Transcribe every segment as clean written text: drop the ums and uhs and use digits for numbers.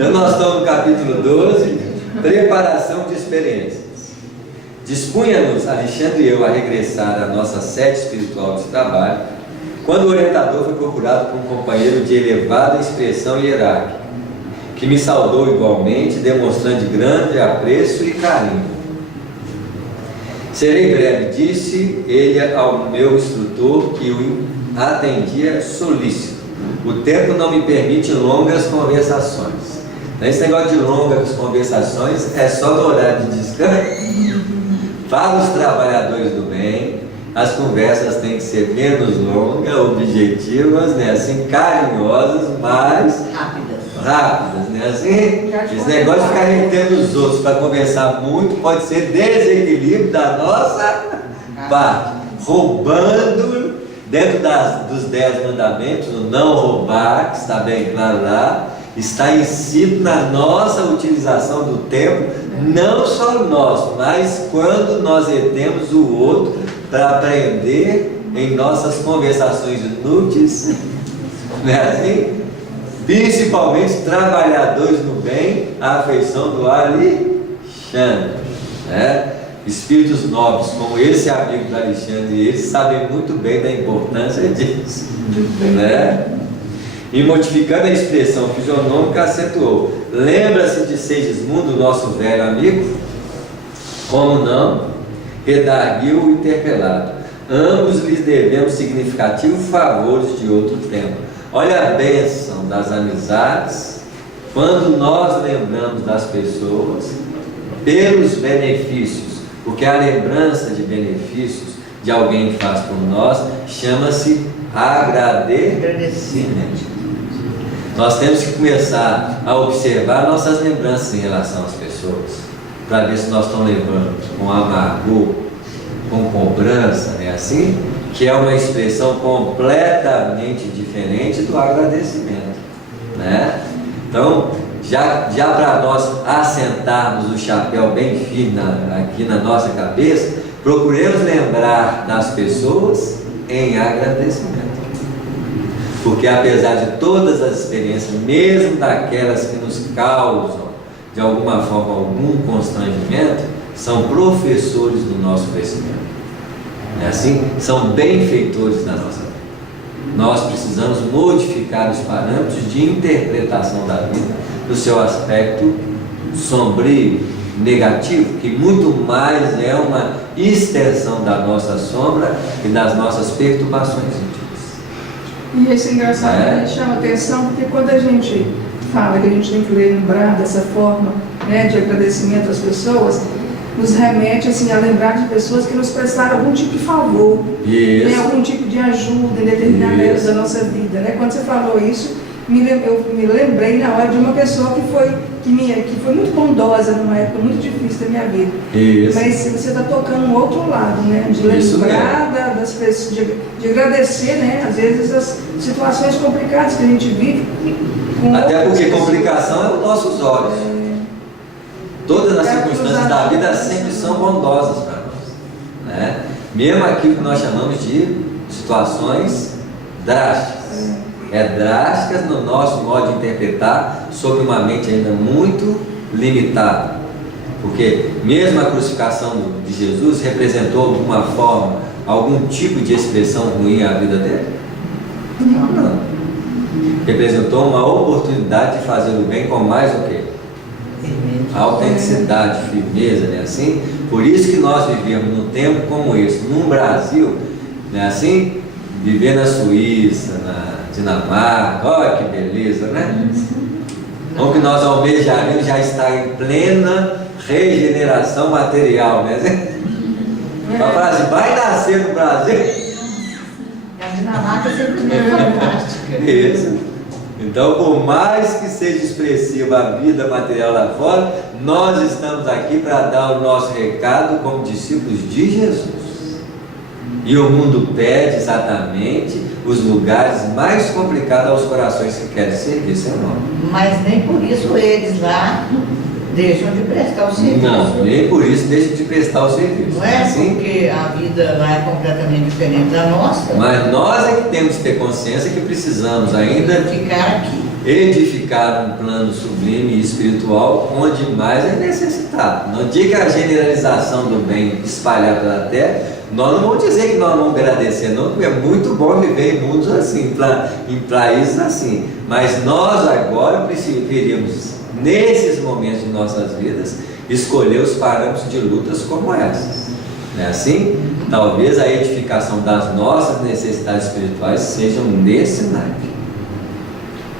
Então nós estamos no capítulo 12, preparação de experiências. Dispunha-nos, Alexandre e eu, a regressar à nossa sede espiritual de trabalho, quando o orientador foi procurado por um companheiro de elevada expressão hierárquica, que me saudou igualmente, demonstrando grande apreço e carinho. Serei breve, disse ele ao meu instrutor, que o atendia solícito. O tempo não me permite longas conversações. Então, esse negócio de longas conversações é só no horário de descanso. Para os trabalhadores do bem, as conversas têm que ser menos longas, objetivas, né? Assim, carinhosas, mas rápidas, né? Assim, esse negócio de ficar retendo os outros para conversar muito pode ser desequilíbrio da nossa parte, roubando dentro dos 10 mandamentos, o não roubar, que está bem claro lá, está inscrito na nossa utilização do tempo, não só nosso, mas quando nós retemos o outro para aprender em nossas conversações inúteis, não é assim? Principalmente trabalhadores no bem, a afeição do Alexandre, né? Espíritos nobres como esse amigo do Alexandre, eles sabem muito bem da importância disso, né? E modificando a expressão fisionômica, acentuou: lembra-se de Segismundo, nosso velho amigo? Como não? Redarguiu o interpelado. Ambos lhes devemos significativos favores de outro tempo. Olha a bênção das amizades, quando nós lembramos das pessoas pelos benefícios, porque a lembrança de benefícios de alguém que faz por nós chama-se agradecimento. Nós temos que começar a observar nossas lembranças em relação às pessoas, para ver se nós estamos levando com amargor, com cobrança, né? Assim, que é uma expressão completamente diferente do agradecimento, né? Então, já para nós assentarmos o chapéu bem firme aqui na nossa cabeça, procuremos lembrar das pessoas em agradecimento. Porque apesar de todas as experiências, mesmo daquelas que nos causam de alguma forma algum constrangimento, são professores do nosso crescimento. É assim? São benfeitores da nossa vida. Nós precisamos modificar os parâmetros de interpretação da vida no seu aspecto sombrio, negativo, que muito mais é uma extensão da nossa sombra e das nossas perturbações íntimas. E esse engraçado chama atenção, porque quando a gente fala que a gente tem que lembrar dessa forma, né, de agradecimento às pessoas, nos remete assim, a lembrar de pessoas que nos prestaram algum tipo de favor, né, algum tipo de ajuda em determinada época da nossa vida, né? Quando você falou isso, eu me lembrei na hora de uma pessoa que foi muito bondosa numa época muito difícil da minha vida. Mas você está tocando um outro lado, né? De lembrar das pessoas, de agradecer, né? Às vezes as situações complicadas que a gente vive. Até porque complicação é os nossos olhos. Todas as circunstâncias da vida sempre são bondosas para nós, né? Mesmo aquilo que nós chamamos de situações drásticas. Drásticas no nosso modo de interpretar, sob uma mente ainda muito limitada. Porque mesmo a crucificação de Jesus representou de alguma forma algum tipo de expressão ruim à vida dele? Não. Representou uma oportunidade de fazer o bem com mais o quê? Autenticidade, firmeza, né? Assim? Por isso que nós vivemos num tempo como esse, num Brasil, né? Assim, viver na Suíça, na Dinamarca, olha que beleza, né? Como que nós almejaríamos já estar em plena regeneração material, né? A frase, vai nascer no Brasil. A Dinamarca sempre é fantástica. Isso. Então, por mais que seja expressiva a vida material lá fora, nós estamos aqui para dar o nosso recado como discípulos de Jesus. E o mundo pede exatamente os lugares mais complicados aos corações que querem servir seu nome. Mas nem por isso eles lá deixam de prestar o serviço. Não, nem por isso deixam de prestar o serviço. Não é assim? Porque a vida lá é completamente diferente da nossa. Mas nós é que temos que ter consciência que precisamos ainda ficar aqui. edificar um plano sublime e espiritual onde mais é necessitado. No dia que a generalização do bem espalhar pela terra, nós não vamos dizer que nós vamos agradecer, não, porque é muito bom viver em mundos assim, em países assim. Mas nós agora precisaríamos, nesses momentos de nossas vidas, escolher os parâmetros de lutas como essas. Não é assim? Talvez a edificação das nossas necessidades espirituais sejam nesse naipe.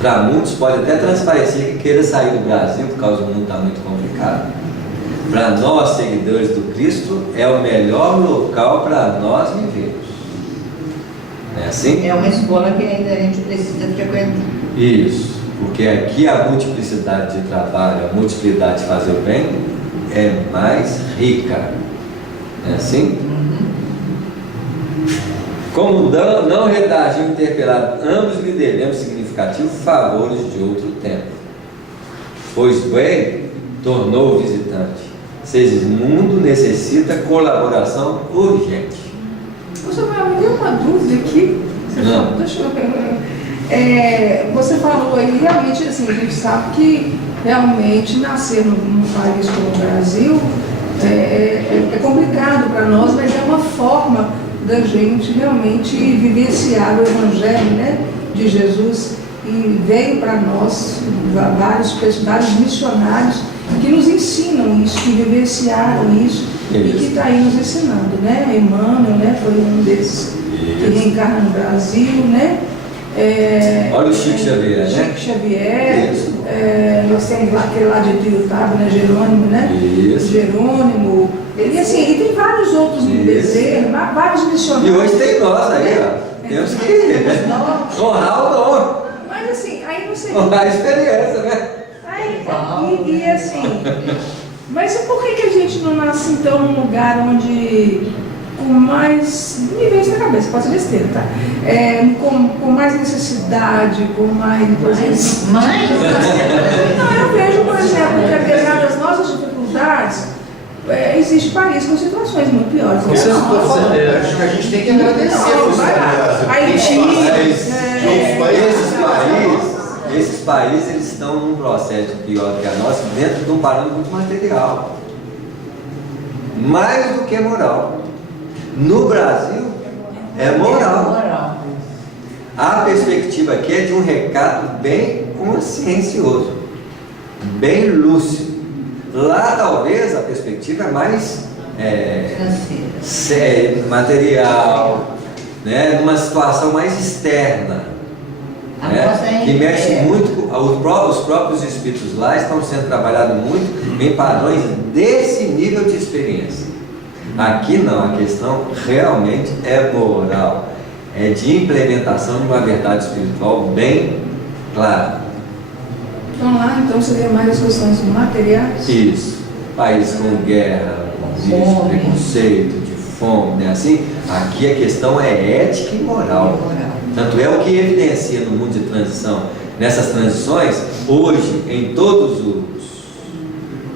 Para muitos pode até transparecer que queira sair do Brasil por causa do mundo está muito complicado. Para nós, seguidores do Cristo, é o melhor local para nós vivermos. Não é assim? É uma escola que ainda a gente precisa frequentar. Isso, porque aqui a multiplicidade de trabalho, a multiplicidade de fazer o bem é mais rica. Não é assim? Como não redagiu interpelado, ambos lhe devemos significativos favores de outro tempo. Pois bem, tornou o visitante. Segismundo necessita colaboração urgente. Samuel, me deu uma dúvida aqui. Deixa eu perguntar. Você falou aí, realmente, assim, a gente sabe que realmente nascer num país como o Brasil é complicado para nós, mas é uma forma da gente realmente vivenciar o Evangelho, né, de Jesus. E veio para nós vários missionários que nos ensinam isso, que vivenciaram isso e que está aí nos ensinando, né? Emmanuel, né, foi um desses que reencarna no Brasil, né? Olha o Chico Xavier, né? Chico Xavier, nós temos lá aquele lá de Piutaba, né? Jerônimo, né? Isso. Jerônimo, e assim, e tem vários outros bezerros, vários missionários. E hoje tem nós aí, ó. Temos que honrar o nome. Mas assim, aí você... Honrar a experiência, né? E assim, mas por que a gente não nasce então num lugar onde com mais, me vem isso na cabeça, pode ser besteira, tá? Com mais necessidade, com mais, por exemplo, não, eu vejo, por exemplo, que apesar das nossas dificuldades, existe país com situações muito piores. Com certeza. Acho que a gente tem que agradecer esses países eles estão num processo pior do que a nossa, dentro de um parâmetro muito material, mais do que moral. No Brasil é moral. A perspectiva aqui é de um recado bem consciencioso, bem lúcido. Lá talvez a perspectiva é mais material, né, numa situação mais externa, né, que mexe muito com os próprios espíritos lá estão sendo trabalhados muito em padrões desse nível de experiência. Aqui não, a questão realmente é moral, é de implementação de uma verdade espiritual bem clara. Então lá então seria mais as questões materiais? Isso, país com guerra, com preconceito, de fome, né? Assim, aqui a questão é ética e moral. Tanto é o que evidencia no mundo de transição. Nessas transições, hoje, em todos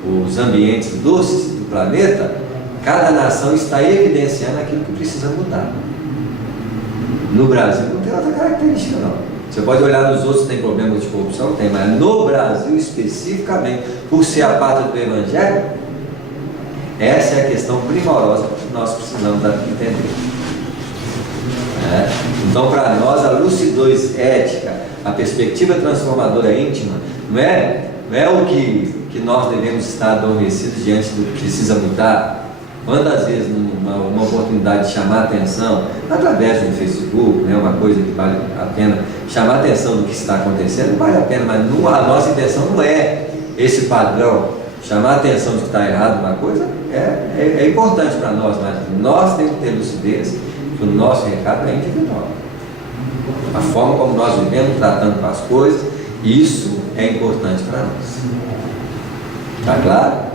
os ambientes do planeta, cada nação está evidenciando aquilo que precisa mudar. No Brasil não tem outra característica, não. Você pode olhar nos outros, tem problemas de corrupção? Tem, mas no Brasil especificamente, por ser a pátria do Evangelho, essa é a questão primorosa que nós precisamos entender. Então, para nós, a lucidez ética, a perspectiva transformadora íntima, não é o que nós devemos estar adormecidos diante do que precisa mudar. Quantas vezes uma oportunidade de chamar a atenção, através do Facebook, né, uma coisa que vale a pena chamar a atenção do que está acontecendo, não vale a pena, mas a nossa intenção não é esse padrão. Chamar a atenção de que está errado uma coisa é importante para nós, mas nós temos que ter lucidez que o nosso recado é individual. A forma como nós vivemos, tratando com as coisas, isso é importante para nós. Está claro?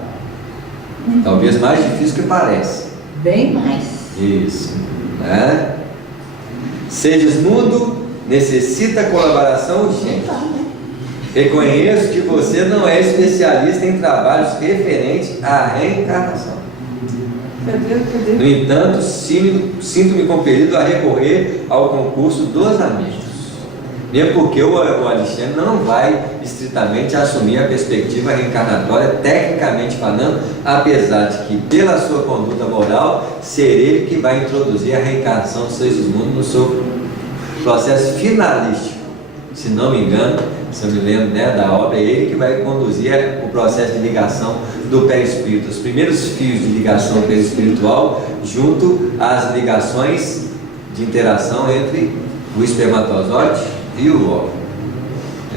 Talvez mais difícil que parece. Bem mais. Isso, né? Segismundo necessita colaboração urgente. Reconheço que você não é especialista em trabalhos referentes à reencarnação. No entanto, sinto-me compelido a recorrer ao concurso dos amigos. Mesmo porque o Alexandre não vai estritamente assumir a perspectiva reencarnatória, tecnicamente falando, apesar de que, pela sua conduta moral, ser ele que vai introduzir a reencarnação dos seres do mundo no seu processo finalístico. Se não me engano, se eu me lembro, né, da obra, é ele que vai conduzir o processo de ligação do perispírito, os primeiros fios de ligação perispiritual, junto às ligações de interação entre o espermatozoide e o óvulo.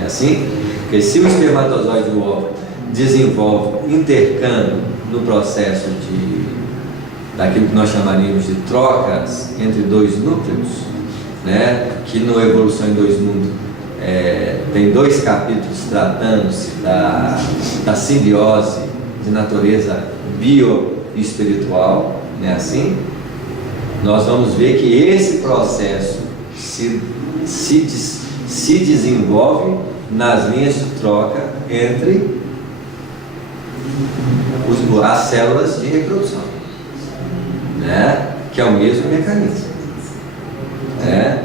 É assim? Porque se o espermatozoide e o óvulo desenvolve intercâmbio no processo daquilo que nós chamaríamos de trocas entre dois núcleos, né, que no Evolução em Dois Mundos tem 2 capítulos tratando-se da simbiose de natureza bio e espiritual, né, assim? Nós vamos ver que esse processo se desenvolve nas linhas de troca entre as células de reprodução, né? Que é o mesmo mecanismo, né?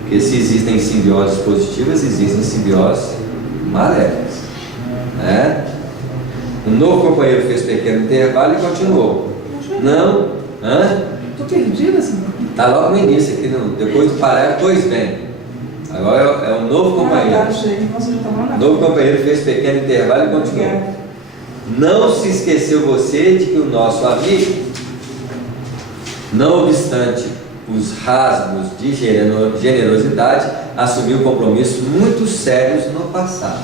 Porque se existem simbioses positivas, existem simbioses maléficas, né? O novo companheiro fez pequeno intervalo e continuou. Não? Hã? Estou perdida, senhor. Está logo no início aqui, depois do parágrafo, pois bem. Agora é o novo companheiro. O novo companheiro fez pequeno intervalo e continuou. Não se esqueceu você de que o nosso amigo, não obstante os rasgos de generosidade, assumiu compromissos muito sérios no passado.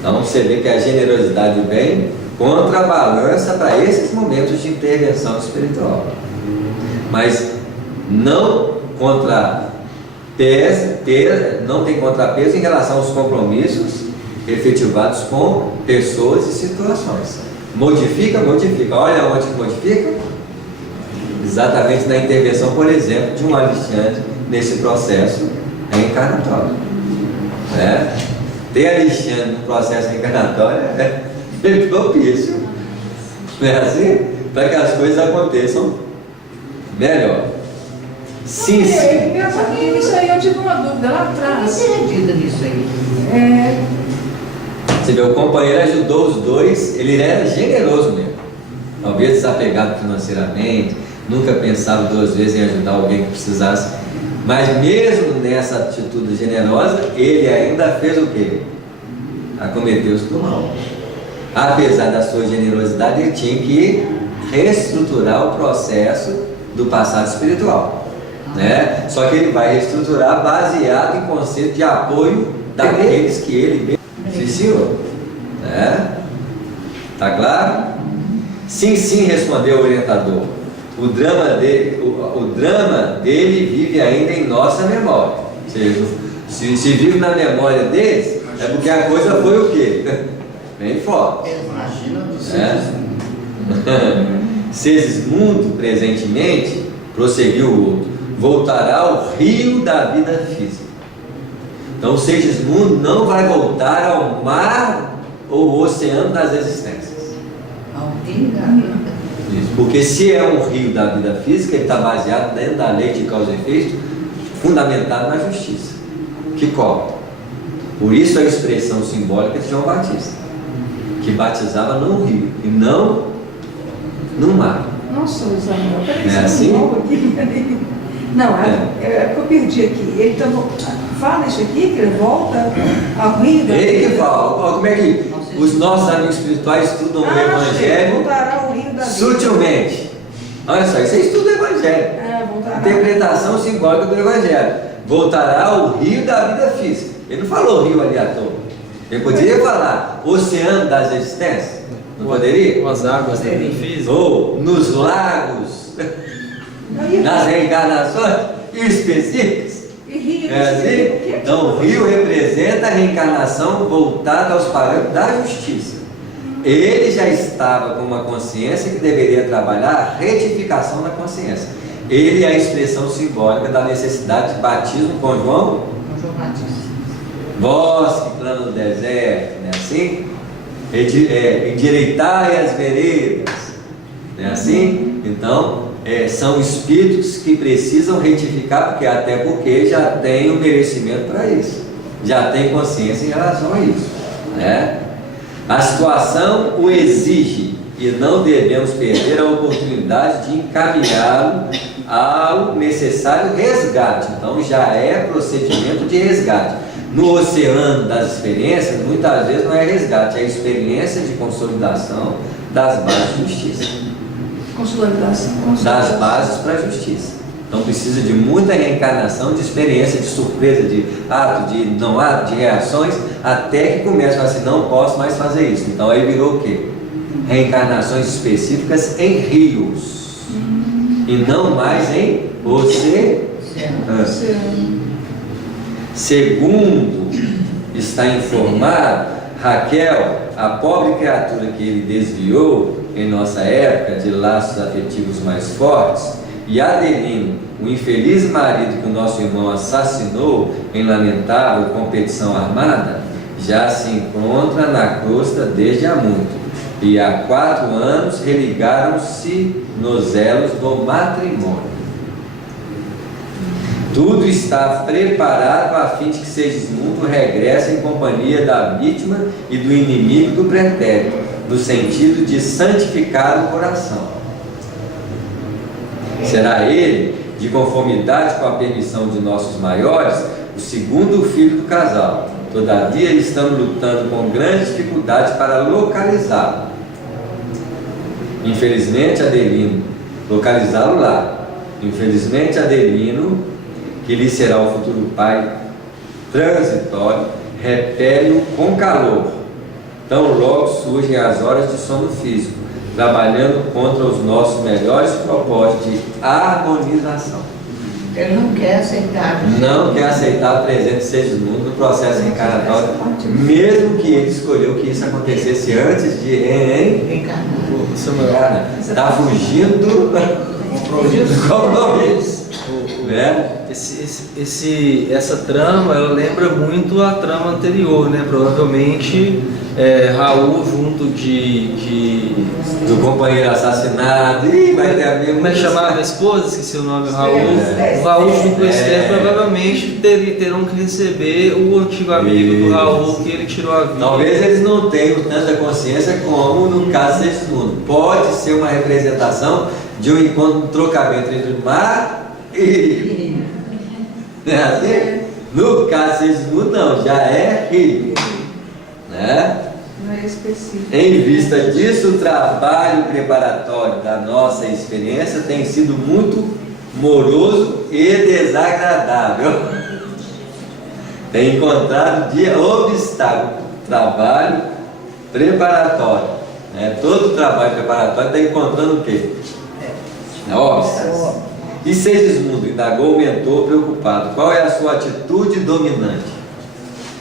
Então você vê que a generosidade vem contrabalança para esses momentos de intervenção espiritual, mas não não tem contrapeso em relação aos compromissos efetivados com pessoas e situações. Modifica. Olha onde modifica. Exatamente na intervenção, por exemplo, de um Alexandre nesse processo reencarnatório, né? Ter Alexandre no processo reencarnatório é propício, não é assim? Para que as coisas aconteçam melhor. Sim. Isso aí eu tive uma dúvida lá atrás. Você acredita nisso aí? Você vê, o companheiro ajudou os dois, ele era generoso mesmo, talvez desapegado financeiramente, nunca pensava 2 vezes em ajudar alguém que precisasse, mas mesmo nessa atitude generosa, ele ainda fez o quê? Acometeu-se do mal. Apesar da sua generosidade, ele tinha que reestruturar o processo do passado espiritual, né? Só que ele vai reestruturar baseado em conceito de apoio daqueles que ele beneficiou, né? Tá claro? Sim, respondeu o orientador. O drama dele vive ainda em nossa memória. Ou seja, se vive na memória deles, é porque a coisa foi o quê? Bem forte. Imagina do Segismundo, presentemente, prosseguiu o outro, voltará ao rio da vida física. Então o Segismundo não vai voltar ao mar ou oceano das existências. Ao rio da vida. Isso, porque se é um rio da vida física, ele está baseado dentro da lei de causa e efeito, fundamentado na justiça, que corre. Por isso a expressão simbólica de João Batista, que batizava no rio e não no mar. Nossa, Isabel, peraí, É assim? Não, é que eu perdi aqui. Ele fala isso aqui, que ele volta ao rio da Ele que vida. fala, como é que os nossos amigos espirituais estudam o Evangelho voltará ao rio da vida. sutilmente. Olha só, isso é estudo do Evangelho. Voltará. Interpretação simbólica do Evangelho. Voltará ao rio da vida física. Ele não falou rio ali à toa. Ele poderia falar oceano das existências. Não poderia? Com as águas da vida física. Ou nos lagos das reencarnações específicas. E rio, É assim? Então o rio representa a reencarnação voltada aos parâmetros da justiça. Ele já estava com uma consciência que deveria trabalhar a retificação da consciência. Ele é a expressão simbólica da necessidade de batismo com João Batista. Vós que plano no deserto, não é assim? Endireitai as veredas, não é assim? Então, são espíritos que precisam retificar, até porque já tem o merecimento para isso, já tem consciência em relação a isso, né? A situação o exige e não devemos perder a oportunidade de encaminhá-lo ao necessário resgate. Então já é procedimento de resgate. No oceano das experiências, muitas vezes não é resgate, é experiência de consolidação das bases de justiça. Consolidação. Das bases para a justiça. Então precisa de muita reencarnação, de experiência, de surpresa, de ato, de não ato, de reações, até que começa a falar assim, não posso mais fazer isso. Então aí virou o quê? Reencarnações específicas em rios, e não mais em oceano. Segundo está informado, Raquel, a pobre criatura que ele desviou em nossa época de laços afetivos mais fortes, e Adelino, o infeliz marido que o nosso irmão assassinou em lamentável competição armada, já se encontra na costa desde há muito, e há 4 anos religaram-se nos elos do matrimônio. Tudo está preparado a fim de que Segismundo regresse em companhia da vítima e do inimigo do pretérito, no sentido de santificar o coração. Será ele, de conformidade com a permissão de nossos maiores, o segundo filho do casal. Todavia, estamos lutando com grande dificuldade para localizá-lo. Infelizmente, Adelino, localizá-lo lá. Infelizmente, Adelino, que lhe será o futuro pai transitório, repele-o com calor. Tão logo surgem as horas de sono físico, trabalhando contra os nossos melhores propósitos de harmonização. Ele não quer aceitar. Não quer aceitar a presença de Segismundo no processo reencarnatório, mesmo que ele escolheu que isso acontecesse antes de reencarnar. Está fugindo do compromisso. Né? Essa trama, ela lembra muito a trama anterior, né? Provavelmente Raul junto do companheiro assassinado. Ih, vai ter a mesma. Como é que chamava a esposa? Esqueci o nome, Raul. O Raul junto com o Esther provavelmente terão que receber o antigo amigo do Raul que ele tirou a vida. Talvez eles não tenham tanta consciência como no caso de Segismundo. Pode ser uma representação de um encontro, um trocamento entre o mar e assim? No caso de Segismundo não, já é rio, né? Não é específico. Em vista disso, o trabalho preparatório da nossa experiência tem sido muito moroso e desagradável. Tem encontrado obstáculo. Trabalho preparatório, né? Todo trabalho preparatório está encontrando o quê? Obstáculos. E Segismundo, indagou o mentor preocupado, qual é a sua atitude dominante?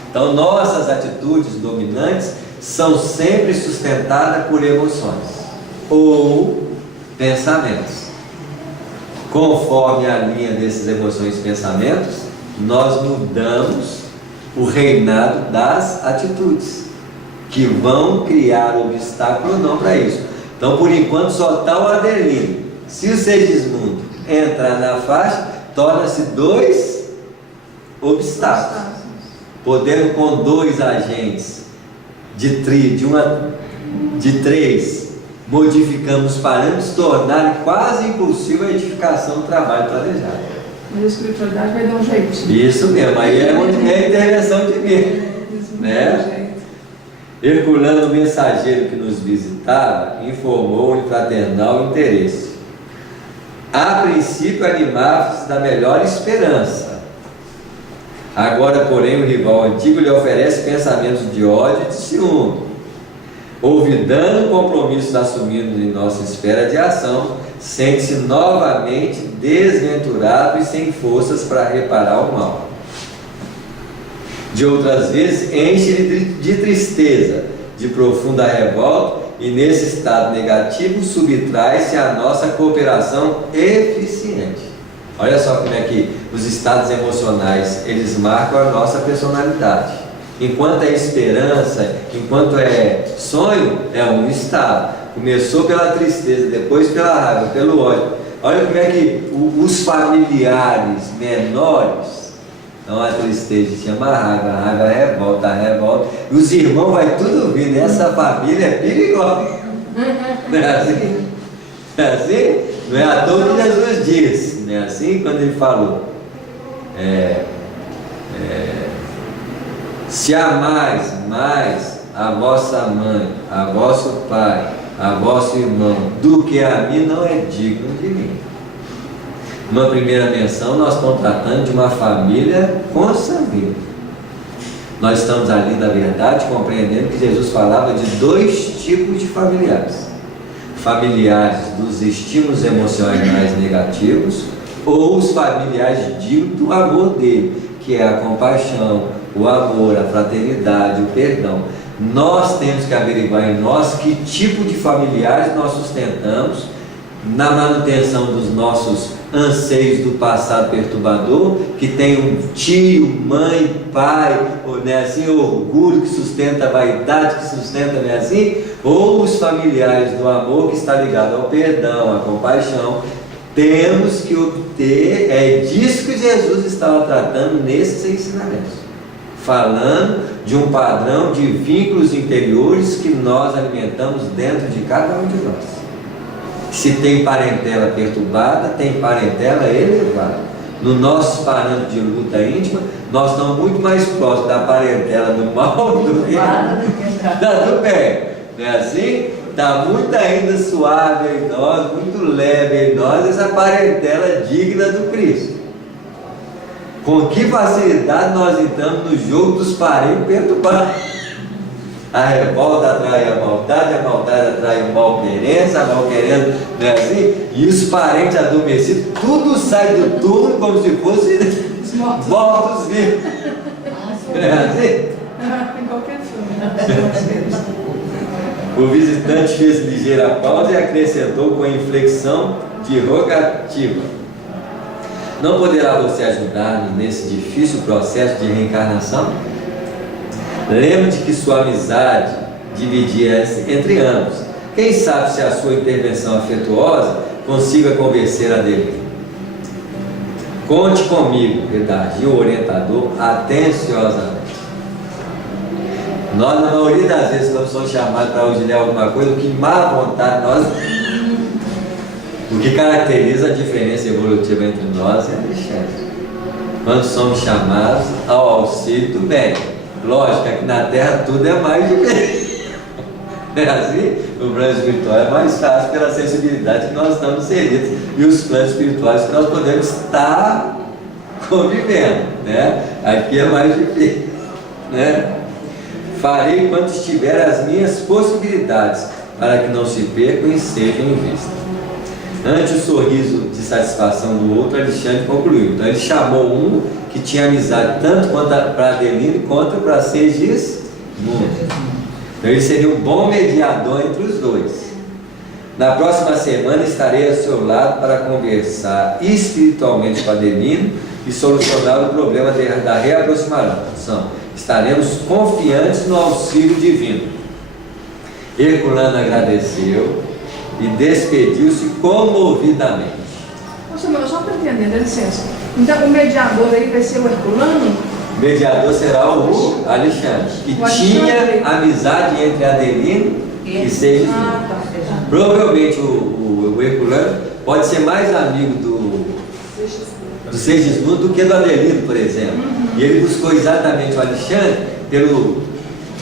Então, nossas atitudes dominantes são sempre sustentadas por emoções ou pensamentos. Conforme a linha dessas emoções e pensamentos, nós mudamos o reinado das atitudes, que vão criar obstáculo ou não para isso. Então, por enquanto, só está o Adelino. Se o Segismundo entrar na faixa, torna-se 2 obstáculos. Podendo com 2 agentes de 3, modificamos os parâmetros, tornar quase impossível a edificação do trabalho planejado. Mas a espiritualidade vai dar um jeitinho. Isso mesmo, aí é a intervenção divina, né? Herculano, o mensageiro que nos visitava, informou em fraternal interesse. A princípio animava-se da melhor esperança. Agora, porém, o rival antigo lhe oferece pensamentos de ódio e de ciúme. Olvidando compromissos assumidos em nossa esfera de ação, sente-se novamente desventurado e sem forças para reparar o mal. De outras vezes, enche-lhe de tristeza, de profunda revolta, e nesse estado negativo subtrai-se a nossa cooperação eficiente. Olha só como é que os estados emocionais, eles marcam a nossa personalidade. Enquanto é esperança, enquanto é sonho, é um estado. Começou pela tristeza, depois pela raiva, pelo ódio. Olha como é que os familiares menores dão a tristeza, chama a raiva, a revolta. E os irmãos vai tudo vir, né? Essa família é perigosa. Não é assim? Não é assim? Não é à toa que Jesus disse, não é assim? Quando ele falou, se amais mais a vossa mãe, a vosso pai, a vosso irmão, do que a mim, não é digno de mim. Numa primeira menção, nós estamos tratando de uma família consanguínea. Nós estamos ali, na verdade, compreendendo que Jesus falava de dois tipos de familiares: familiares dos estímulos emocionais negativos, ou os familiares dignos do amor dele, que é a compaixão, o amor, a fraternidade, o perdão. Nós temos que averiguar em nós que tipo de familiares nós sustentamos na manutenção dos nossos anseios do passado perturbador, que tem um tio, mãe, pai, ou, né, assim, orgulho que sustenta a vaidade, que sustenta, né, assim, ou os familiares do amor, que está ligado ao perdão, à compaixão. Temos que obter, é disso que Jesus estava tratando nesses ensinamentos, falando de um padrão de vínculos interiores que nós alimentamos dentro de cada um de nós. Se tem parentela perturbada, tem parentela elevada. No nosso parâmetro de luta íntima, nós estamos muito mais próximos da parentela do mal do que da do bem. Não é assim? Está muito ainda suave em nós, muito leve em nós, essa parentela digna do Cristo. Com que facilidade nós entramos no jogo dos parentes perturbados. A revolta atrai a maldade atrai a malquerença, a malquerença, não é assim? E os parentes adormecidos, tudo sai do túmulo como se fosse mortos vivos. Não é assim? Em qualquer filme. O visitante fez ligeira pausa e acrescentou com inflexão de rogativa: não poderá você ajudar-me nesse difícil processo de reencarnação? Lembre-se que sua amizade dividia entre ambos. Quem sabe se a sua intervenção afetuosa consiga convencer a dele. Conte comigo, redarguiu o orientador atenciosamente. Nós, na maioria das vezes, quando somos chamados para auxiliar alguma coisa, o que má vontade nós... O que caracteriza a diferença evolutiva entre nós é a Alexandre. Quando somos chamados ao auxílio do bem. Lógico, aqui na Terra tudo é mais diferente. É assim? O plano espiritual é mais fácil pela sensibilidade que nós estamos inseridos e os planos espirituais que nós podemos estar convivendo, né? Aqui é mais difícil, né? Farei quanto estiver as minhas possibilidades para que não se percam e sejam em vista. Ante o sorriso de satisfação do outro, Alexandre concluiu. Então ele chamou um que tinha amizade tanto para Adelino quanto para Segismundo. Então ele seria um bom mediador entre os dois. Na próxima semana estarei ao seu lado para conversar espiritualmente com Adelino e solucionar o problema da reaproximação. Estaremos confiantes no auxílio divino. Herculano agradeceu e despediu-se comovidamente. Nossa, mas só para entender, dá licença. Então o mediador aí vai ser o Herculano? O mediador será o Alexandre, que tinha amizade entre Adelino e Segismundo. Tá. Provavelmente o Herculano pode ser mais amigo do Segismundo do que do Adelino, por exemplo. E ele buscou exatamente o Alexandre pelo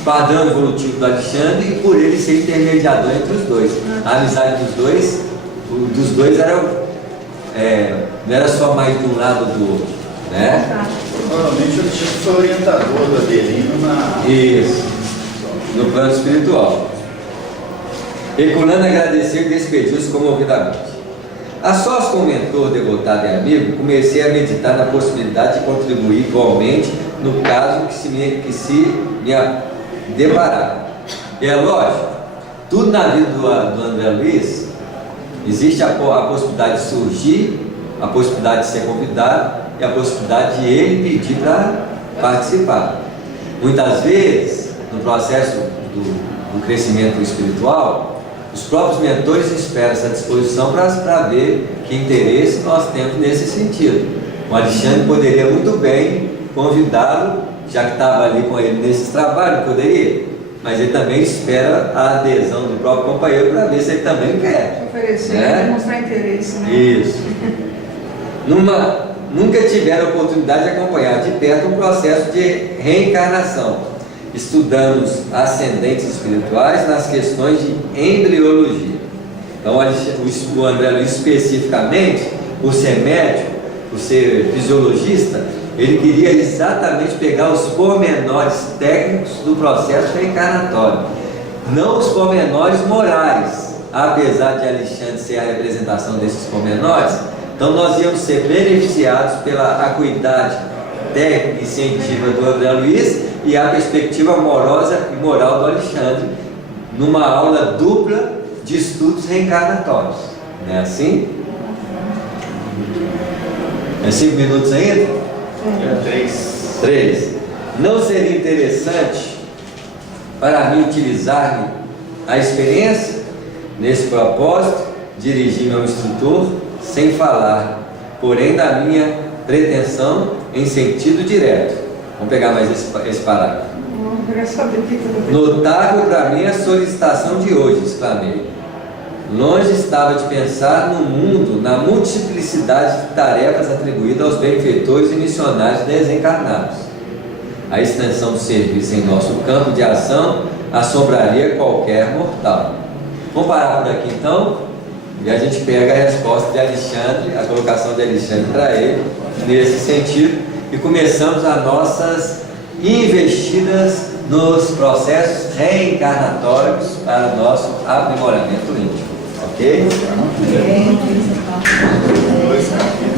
padrão evolutivo do Alexandre e por ele ser intermediador entre os dois. A amizade dos dois era, não era só mais de um lado do outro, né? Normalmente o Alexandre foi orientador do Adelino Isso, no plano espiritual. Herculano agradeceu e despediu-se comovidamente. A sós com o mentor devotado e amigo, comecei a meditar na possibilidade de contribuir igualmente no caso que se me deparar. E é lógico, tudo na vida do André Luiz, existe a possibilidade de surgir, a possibilidade de ser convidado e a possibilidade de ele pedir para participar. Muitas vezes, no processo do crescimento espiritual, os próprios mentores esperam essa disposição para ver que interesse nós temos nesse sentido. O Alexandre poderia muito bem convidá-lo, já que estava ali com ele nesses trabalhos, poderia, mas ele também espera a adesão do próprio companheiro para ver se ele também quer. Oferecer, né? demonstrar interesse, né? Isso. Nunca tiveram a oportunidade de acompanhar de perto um processo de reencarnação, estudando os ascendentes espirituais nas questões de embriologia. Então, o André Luiz, especificamente, por ser médico, por ser fisiologista, ele queria exatamente pegar os pormenores técnicos do processo reencarnatório, não os pormenores morais, apesar de Alexandre ser a representação desses pormenores. Então nós íamos ser beneficiados pela acuidade técnica e científica do André Luiz e a perspectiva amorosa e moral do Alexandre, numa aula dupla de estudos reencarnatórios. Não é assim? É 5 minutos ainda? 3. Não seria interessante para mim utilizar a experiência nesse propósito, dirigir-me ao instrutor sem falar, porém da minha pretensão em sentido direto. Vamos pegar mais esse parágrafo. Notável para mim a solicitação de hoje, exclamei. Longe estava de pensar no mundo, na multiplicidade de tarefas atribuídas aos benfeitores e missionários desencarnados. A extensão do serviço em nosso campo de ação assombraria qualquer mortal. Vamos parar por aqui então, e a gente pega a resposta de Alexandre, a colocação de Alexandre para ele, nesse sentido, e começamos as nossas investidas nos processos reencarnatórios para o nosso aprimoramento íntimo. Ok? Ok. Dois capítulos.